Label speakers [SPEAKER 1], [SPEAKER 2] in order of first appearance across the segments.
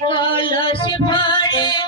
[SPEAKER 1] কলস ভরে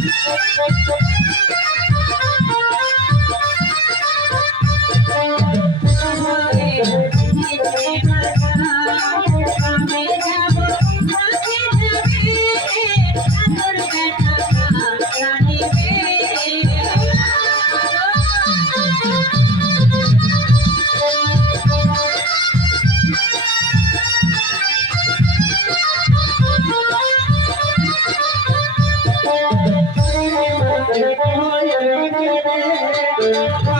[SPEAKER 1] যাবে কেমন যাব
[SPEAKER 2] Thank you.